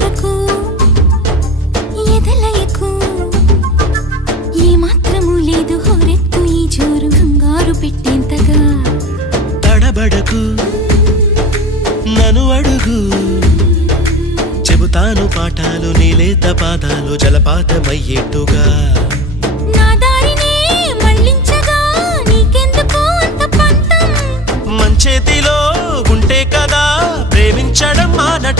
కొరకు ఎదలయకు ఏ మాత్రము లేదు హోరెత్తు ఈ జోరు కంగారు పెట్టేంతగా తడబడకు నన్ను అడుగు చెబుతాను పాఠాలు నీలేత పాదాలు జలపాతమయ్యేట్టుగా నా దారినే మళ్ళించగా నీకెందుకు అంత పంతం మంచేతిలో ఉంటే కదా ప్రేమించడం మానట